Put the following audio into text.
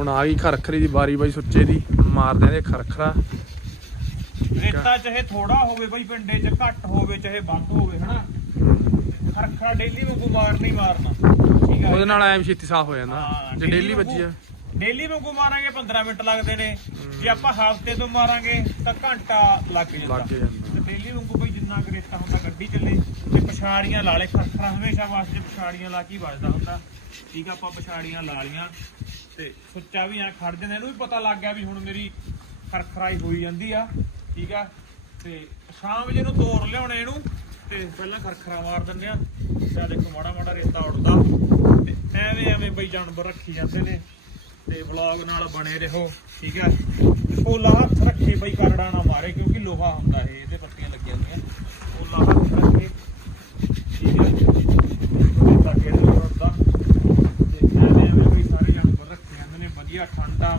ਹੁਣ ਆ ਗਈ ਖਰਖਰੀ ਦੀ ਵਾਰੀ ਬਾਈ ਸੁੱਚੇ ਦੀ ਮਾਰਦੇ ਆਂ ਇਹ ਖਰਖਰਾ। ਰੇਤਾ ਚਾਹੇ ਥੋੜਾ ਹੋਵੇ ਬਈ ਪਿੰਡੇ 'ਚ ਘੱਟ ਹੋਵੇ ਚਾਹੇ ਵੱਧ ਹੋਵੇ ਹਨਾ? ਖਰਖਰਾ ਡੇਲੀ ਵਾਂਗੂ ਮਾਰ ਨਹੀਂ ਮਾਰਨਾ। ਠੀਕ ਆ ਉਹਦੇ ਨਾਲ ਐਮ ਛੇਤੀ ਸਾਫ਼ ਹੋ ਜਾਂਦਾ। ਜੇ ਡੇਲੀ ਵੱਜੀ ਆ। ਡੇਲੀ ਵਾਂਗੂ ਮਾਰਾਂਗੇ 15 ਮਿੰਟ ਲੱਗਦੇ ਨੇ। ਜੇ ਆਪਾਂ ਹਫ਼ਤੇ ਤੋਂ ਮਾਰਾਂਗੇ ਤਾਂ ਘੰਟਾ ਲੱਗ ਜਾਂਦਾ। ਲੱਗ ਜਾਂਦਾ। ਡੇਲੀ ਵਾਂਗੂ ਬਈ ਜਿੰਨਾ ਕੁ ਰੇਤਾ ਹੁੰਦਾ ਗੱਡੀ ਚੱਲੇ। ਪਛਾੜੀਆਂ ਲਾ ਲੈ ਖਰਖਰਾ ਹਮੇਸ਼ਾ ਵਾਸਤੇ ਪਛਾੜੀਆਂ ਲਾ ਕੇ ਵੱਜਦਾ ਹੁੰਦਾ। ਠੀਕ ਆ, ਆਪਾਂ ਪਛਾੜੀਆਂ ਲਾ ਲੀਆਂ ਤੇ ਸੁੱਚਾ ਵੀ ਐ ਖੜ ਜਾਂਦੇ ਇਹਨੂੰ ਵੀ ਪਤਾ ਲੱਗ ਗਿਆ ਵੀ ਹੁਣ ਮੇਰੀ ਖਰਖਰਾਈ ਹੋਈ ਜਾਂਦੀ ਆ। ਠੀਕ ਆ, ਤੇ ਸ਼ਾਮ ਜੇ ਨੂੰ ਤੋੜ ਲਿਆਉਣਾ ਇਹਨੂੰ, ਤੇ ਪਹਿਲਾਂ ਖਰਖਰਾ ਮਾਰ ਦਿੰਦੇ ਆ। ਤਾਂ ਦੇਖੋ, ਮਾੜਾ ਮਾੜਾ ਰੇਤਾ ਉੱਡਦਾ। ਤੇ ਐਵੇਂ ਐਵੇਂ ਬਈ ਜਾਨਵਰ ਰੱਖੀ ਜਾਂਦੇ ਨੇ। ਤੇ ਵਲੌਗ ਨਾਲ ਬਣੇ ਰਹੋ। ਠੀਕ ਹੈ ਪੋਲਾ ਹੱਥ ਰੱਖੇ ਬਈ ਕਰੜਾ ਨਾ ਮਾਰੇ, ਕਿਉਂਕਿ ਲੋਹਾ ਹੁੰਦਾ ਇਹ, ਇਹਦੇ ਪੱਤੀਆਂ ਲੱਗੀਆਂ ਵਧੀਆ ਠੰਡਾ